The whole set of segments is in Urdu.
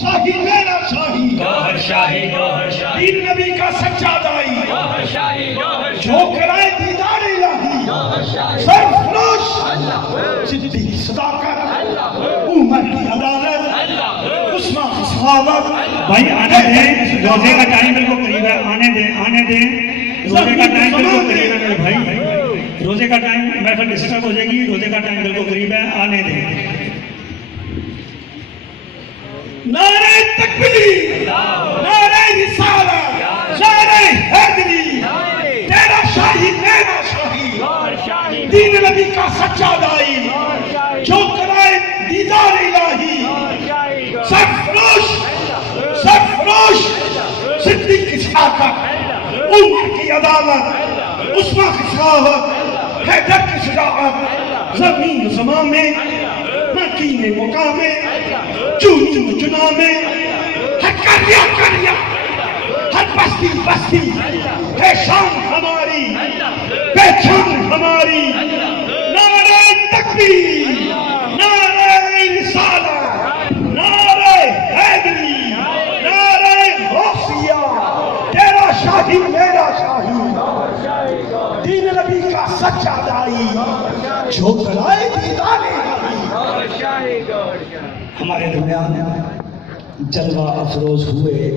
شاہی میرا شاہی گوہر شاہی گوہر شاہی دین نبی کا سچا دائی گوہر شاہی گوہر جو کرائے دیدار الہی گوہر شاہی سرفروش اللہ صدیق صداقت عمر کی عدالت عثمان کی صحابت بھائی آنے دیں، روزے کا ٹائم بالکل قریب ہے، آنے دیں روزے کا ٹائم بالکل قریب ہے میرے بھائی، روزے کا ٹائم محفل ڈسٹرب ہو جائے گی، روزے کا ٹائم بالکل قریب ہے، آنے دیں۔ نعرہ تکبیر، نعرہ رسالت، نعرہ حیدری، تیرا شاہی میرا شاہی، دین نبی کا سچا دائی جو کرائے دیدار الہی، سرفروش صدیق کی صداقت، عمر کی عدالت، عثمان کی صحابت، حیدر کی شجاعت، زمین و زمان میں مکین مقام میں چونی چنا میں ہر کریا ہر بستی بستی ہے شان ہماری پہچان ہماری، نعرہ تکبیر، نعرہ رسالت، نعرہ حیدری، نعرہ غوثیہ، تیرا شاہی میرا شاہی، دین نبی کا سچا دائی جو کرائے دیدار ہمارے درمیان جلوہ افروز ہوئے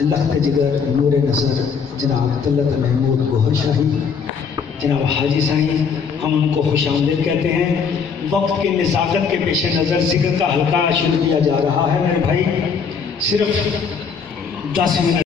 لخت جگر نور نظر جناب طلعت محمود گوہر شاہی، جناب حاجی سائیں، ہم ان کو خوش آمدید کہتے ہیں۔ وقت کے نزاکت کے پیش نظر ذکر کا حلقہ شروع کیا جا رہا ہے میرے بھائی، صرف 10 منٹ